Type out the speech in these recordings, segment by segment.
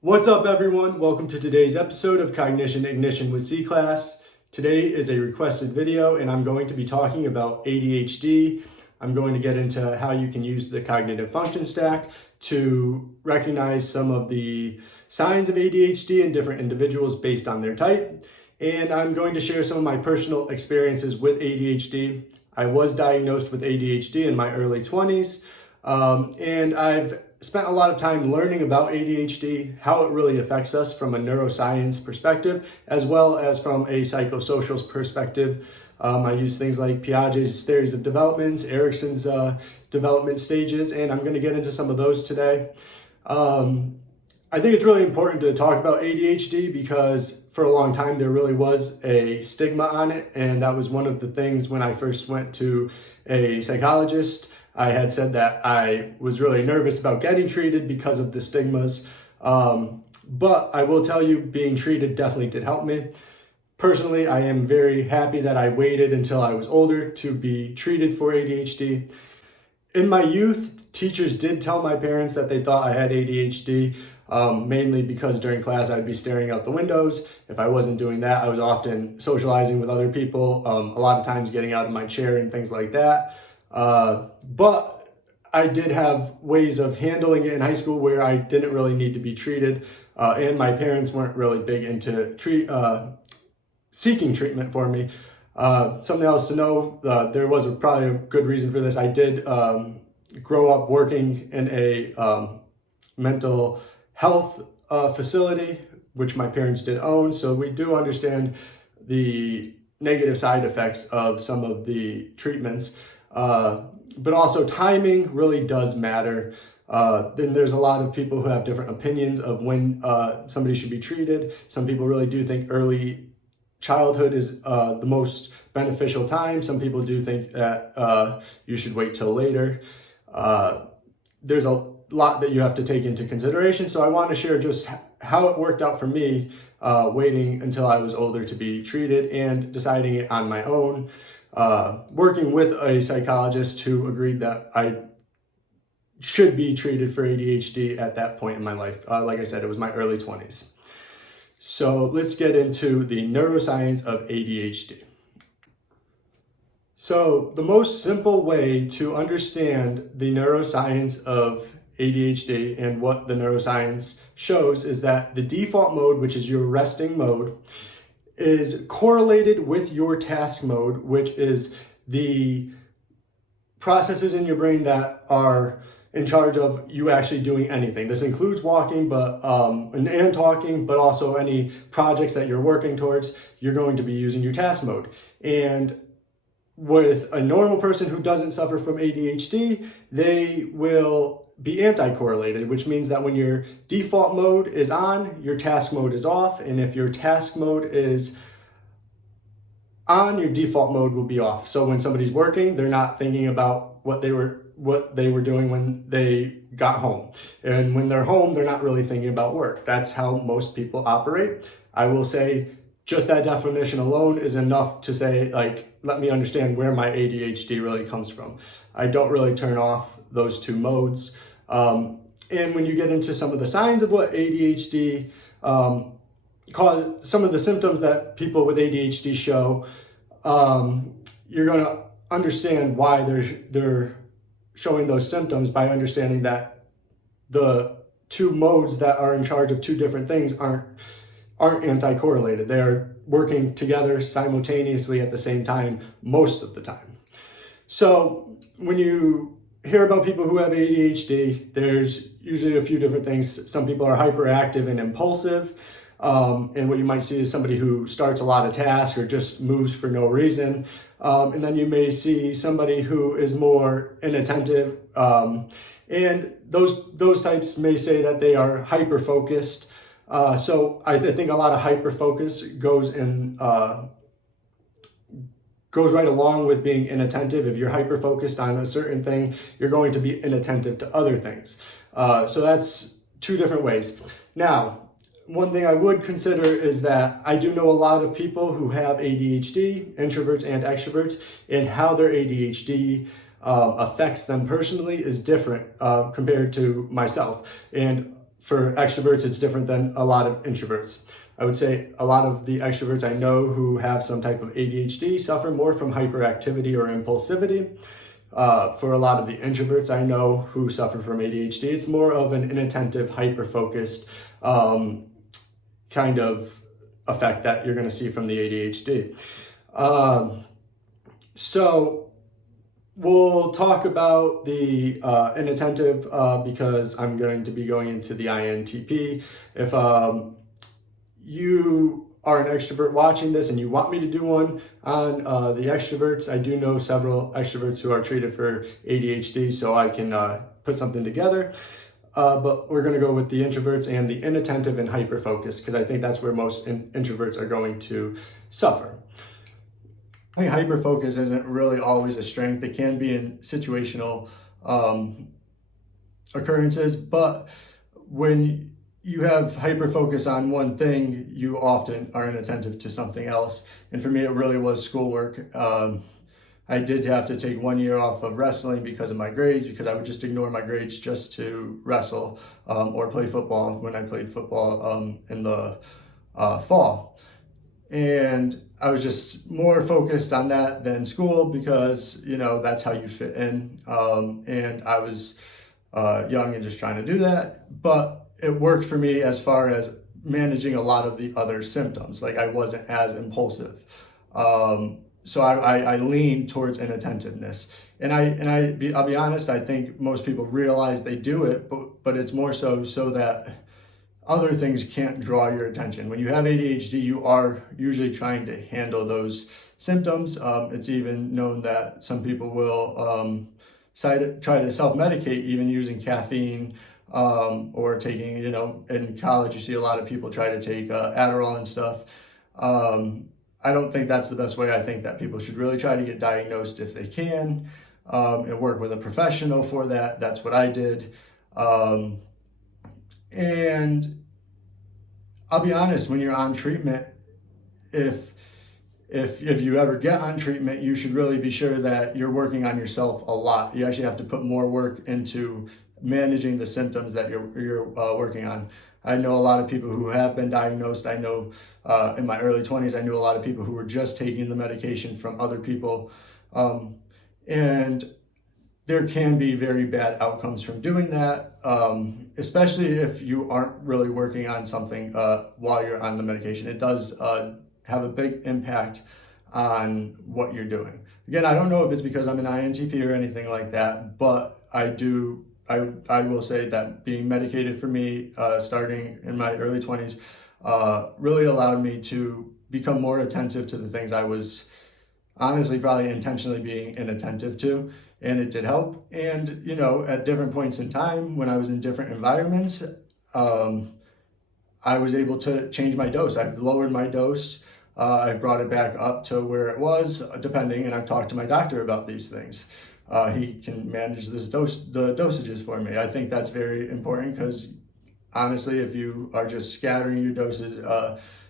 What's up, everyone? Welcome to today's episode of Cognition Ignition with C-Class. Today is a requested video and I'm going to be talking about ADHD. I'm going to get into how you can use the cognitive function stack to recognize some of the signs of ADHD in different individuals based on their type. And I'm going to share some of my personal experiences with ADHD. I was diagnosed with ADHD in my early 20s, and I've spent a lot of time learning about ADHD, how it really affects us from a neuroscience perspective, as well as from a psychosocial perspective. I use things like Piaget's theories of developments, Erikson's development stages, and I'm going to get into some of those today. I think it's really important to talk about ADHD because for a long time there really was a stigma on it, and that was one of the things when I first went to a psychologist. I had said that I was really nervous about getting treated because of the stigmas, but I will tell you, being treated definitely did help me. Personally, I am very happy that I waited until I was older to be treated for ADHD. In my youth, teachers did tell my parents that they thought I had ADHD, mainly because during class I'd be staring out the windows. If I wasn't doing that, I was often socializing with other people, a lot of times getting out of my chair and things like that. But I did have ways of handling it in high school where I didn't really need to be treated, and my parents weren't really big into seeking treatment for me. Something else to know, there was probably a good reason for this. I did grow up working in a mental health facility, which my parents did own, so we do understand the negative side effects of some of the treatments. But also timing really does matter. Then there's a lot of people who have different opinions of when somebody should be treated. Some people really do think early childhood is the most beneficial time. Some people do think that you should wait till later. There's a lot that you have to take into consideration. So I want to share just how it worked out for me, waiting until I was older to be treated and deciding it on my own. Working with a psychologist who agreed that I should be treated for ADHD at that point in my life. Like I said, it was my early 20s. So let's get into the neuroscience of ADHD. So the most simple way to understand the neuroscience of ADHD and what the neuroscience shows is that the default mode, which is your resting mode, is correlated with your task mode, which is the processes in your brain that are in charge of you actually doing anything. This includes walking, and talking, but also any projects that you're working towards, you're going to be using your task mode. And with a normal person who doesn't suffer from ADHD, they will be anti-correlated, which means that when your default mode is on, your task mode is off. And if your task mode is on, your default mode will be off. So when somebody's working, they're not thinking about what they were doing when they got home. And when they're home, they're not really thinking about work. That's how most people operate. I will say just that definition alone is enough to say, like, let me understand where my ADHD really comes from. I don't really turn off those two modes. And when you get into some of the signs of what ADHD cause, some of the symptoms that people with ADHD show, you're going to understand why they're showing those symptoms by understanding that the two modes that are in charge of two different things aren't anti-correlated. They're working together simultaneously at the same time most of the time. So when you hear about people who have ADHD, there's usually a few different things. Some people are hyperactive and impulsive. And what you might see is somebody who starts a lot of tasks or just moves for no reason. And then you may see somebody who is more inattentive. And those types may say that they are hyper-focused. So I think a lot of hyper-focus goes right along with being inattentive. If you're hyper-focused on a certain thing, you're going to be inattentive to other things. So that's two different ways. Now, one thing I would consider is that I do know a lot of people who have ADHD, introverts and extroverts, and how their ADHD affects them personally is different compared to myself. And for extroverts, it's different than a lot of introverts. I would say a lot of the extroverts I know who have some type of ADHD suffer more from hyperactivity or impulsivity. For a lot of the introverts I know who suffer from ADHD, it's more of an inattentive, hyper-focused kind of effect that you're going to see from the ADHD. So we'll talk about the inattentive because I'm going to be going into the INTP. If you are an extrovert watching this and you want me to do one on the extroverts, I do know several extroverts who are treated for ADHD, so I can put something together. But we're going to go with the introverts and the inattentive and hyper-focused because I think that's where most introverts are going to suffer. I think hyper-focus isn't really always a strength. It can be in situational occurrences, but when you have hyper-focus on one thing, you often are inattentive to something else. And for me, it really was schoolwork. I did have to take 1 year off of wrestling because of my grades, because I would just ignore my grades just to wrestle or play football when I played football in the fall. And I was just more focused on that than school because, you know, that's how you fit in. And I was young and just trying to do that. But it worked for me as far as managing a lot of the other symptoms. Like I wasn't as impulsive. So I leaned towards inattentiveness. And I'll be honest, I think most people realize they do it, but it's more so that other things can't draw your attention. When you have ADHD, you are usually trying to handle those symptoms. It's even known that some people will try to self-medicate, even using caffeine or taking, you know, in college, you see a lot of people try to take Adderall and stuff. I don't think that's the best way. I think that people should really try to get diagnosed if they can and work with a professional for that. That's what I did. And I'll be honest, when you're on treatment, if you ever get on treatment, you should really be sure that you're working on yourself a lot. You actually have to put more work into managing the symptoms that you're working on. I know a lot of people who have been diagnosed. I know in my early 20s, I knew a lot of people who were just taking the medication from other people. And there can be very bad outcomes from doing that, especially if you aren't really working on something while you're on the medication. It does have a big impact on what you're doing. Again, I don't know if it's because I'm an INTP or anything like that, but I will say that being medicated for me starting in my early 20s really allowed me to become more attentive to the things I was honestly probably intentionally being inattentive to. And it did help. And, you know, at different points in time, when I was in different environments, I was able to change my dose. I've lowered my dose. I've brought it back up to where it was, depending, and I've talked to my doctor about these things. He can manage the dosages for me. I think that's very important because, honestly, if you are just scattering your doses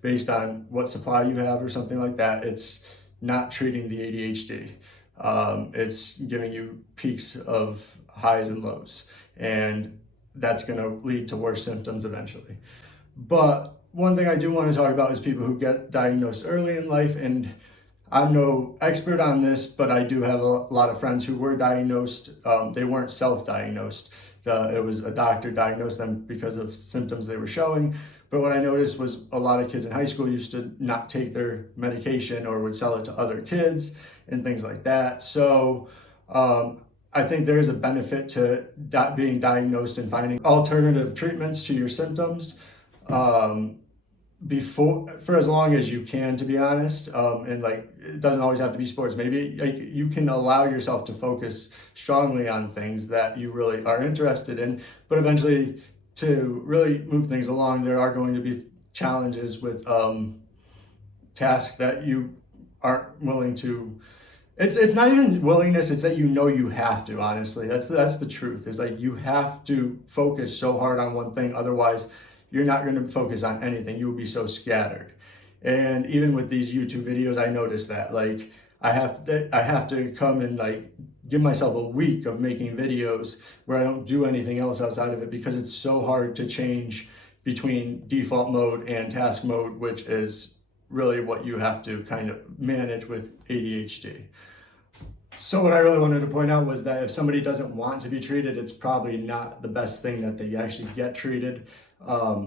based on what supply you have or something like that, it's not treating the ADHD. It's giving you peaks of highs and lows, and that's going to lead to worse symptoms eventually. But one thing I do want to talk about is people who get diagnosed early in life, and I'm no expert on this, but I do have a lot of friends who were diagnosed. They weren't self-diagnosed. It was a doctor diagnosed them because of symptoms they were showing. But what I noticed was a lot of kids in high school used to not take their medication or would sell it to other kids and things like that. So I think there is a benefit to being diagnosed and finding alternative treatments to your symptoms for as long as you can, to be honest. And like, it doesn't always have to be sports. Maybe like you can allow yourself to focus strongly on things that you really are interested in, but eventually to really move things along, there are going to be challenges with tasks that you aren't willing to. It's not even willingness, it's that you know you have to, honestly. That's the truth. It's like you have to focus so hard on one thing, otherwise you're not going to focus on anything. You will be so scattered. And even with these YouTube videos, I noticed that like I have to come and like give myself a week of making videos where I don't do anything else outside of it, because it's so hard to change between default mode and task mode, which is really what you have to kind of manage with ADHD. So what I really wanted to point out was that if somebody doesn't want to be treated, it's probably not the best thing that they actually get treated,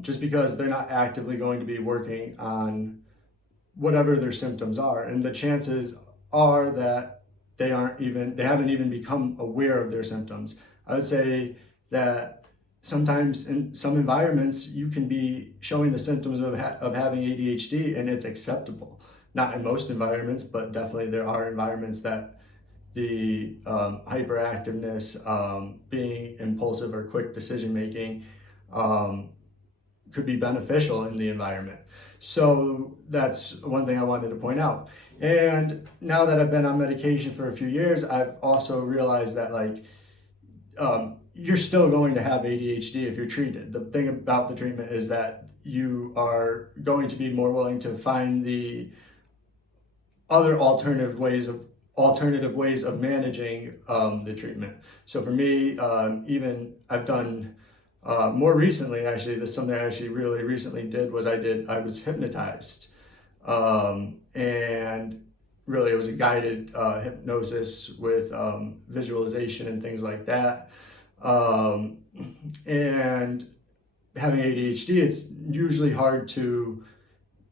just because they're not actively going to be working on whatever their symptoms are. And the chances are that they haven't even become aware of their symptoms. I would say that sometimes in some environments, you can be showing the symptoms of having ADHD and it's acceptable. Not in most environments, but definitely there are environments that the hyperactiveness, being impulsive or quick decision making, could be beneficial in the environment. So that's one thing I wanted to point out. And now that I've been on medication for a few years, I've also realized that you're still going to have ADHD if you're treated. The thing about the treatment is that you are going to be more willing to find the other alternative ways of managing the treatment. So for me, even I've done more recently, actually, this is something I actually really recently did, was I was hypnotized. And really it was a guided hypnosis with visualization and things like that. And having ADHD, it's usually hard to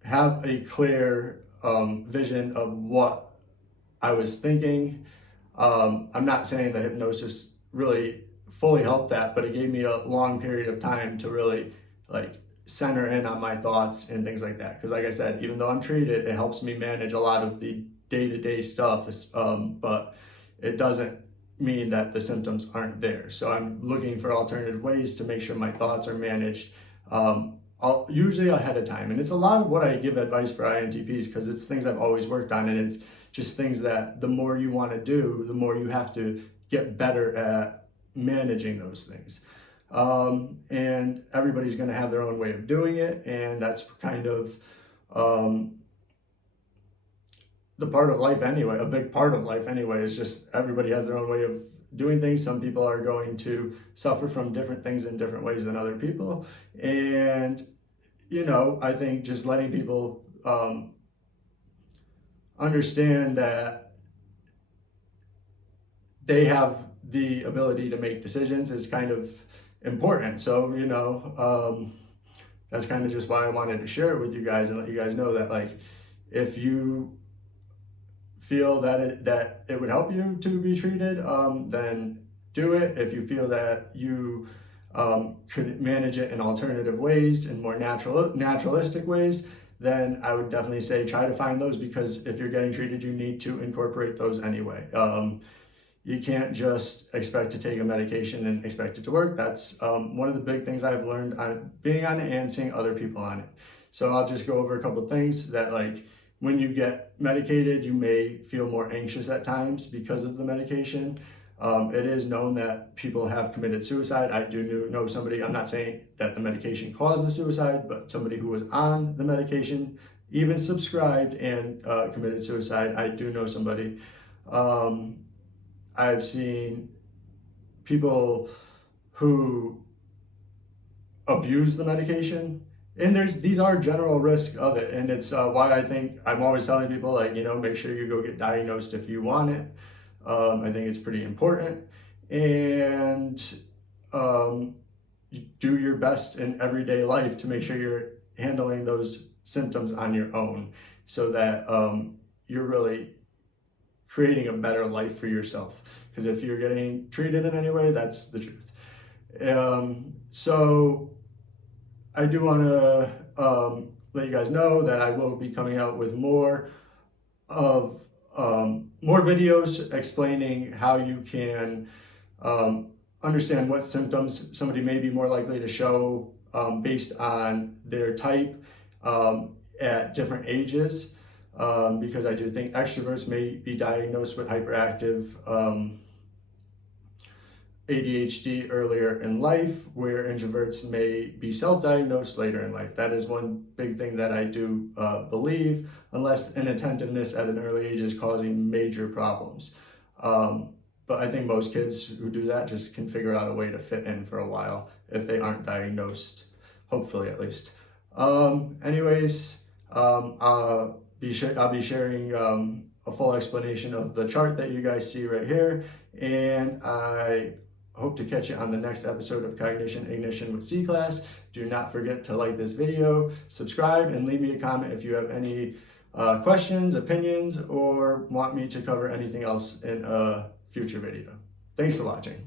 have a clear vision of what I was thinking. I'm not saying the hypnosis really fully helped that, but it gave me a long period of time to really center in on my thoughts and things like that. Because like I said, even though I'm treated, it helps me manage a lot of the day-to-day stuff, but it doesn't mean that the symptoms aren't there. So I'm looking for alternative ways to make sure my thoughts are managed, usually ahead of time. And it's a lot of what I give advice for INTPs, because it's things I've always worked on, and it's just things that the more you want to do, the more you have to get better at managing those things. And everybody's going to have their own way of doing it, and that's kind of the part of life anyway. A big part of life anyway is just everybody has their own way of doing things. Some people are going to suffer from different things in different ways than other people, and I think just letting people understand that they have the ability to make decisions is kind of important. So that's kind of just why I wanted to share it with you guys and let you guys know that if you feel that it would help you to be treated, then do it. If you feel that you could manage it in alternative ways, in more naturalistic ways, then I would definitely say try to find those, because if you're getting treated, you need to incorporate those anyway. You can't just expect to take a medication and expect it to work. That's one of the big things I've learned on being on it and seeing other people on it. So I'll just go over a couple of things that when you get medicated, you may feel more anxious at times because of the medication. It is known that people have committed suicide. I do know somebody, I'm not saying that the medication caused the suicide, but somebody who was on the medication, even subscribed and committed suicide. I do know somebody. I've seen people who abuse the medication, and these are general risks of it, and it's why I think I'm always telling people make sure you go get diagnosed if you want it. I think it's pretty important, and you do your best in everyday life to make sure you're handling those symptoms on your own, so that you're really creating a better life for yourself. Because if you're getting treated in any way, that's the truth. So I do want to let you guys know that I will be coming out with more videos explaining how you can understand what symptoms somebody may be more likely to show based on their type at different ages. Because I do think extroverts may be diagnosed with hyperactive ADHD earlier in life, where introverts may be self-diagnosed later in life. That is one big thing that I do believe, unless inattentiveness at an early age is causing major problems. But I think most kids who do that just can figure out a way to fit in for a while if they aren't diagnosed, hopefully at least. Anyways, I'll be sharing a full explanation of the chart that you guys see right here, and I hope to catch you on the next episode of Cognition Ignition with C-Class. Do not forget to like this video, subscribe, and leave me a comment if you have any questions, opinions, or want me to cover anything else in a future video. Thanks for watching.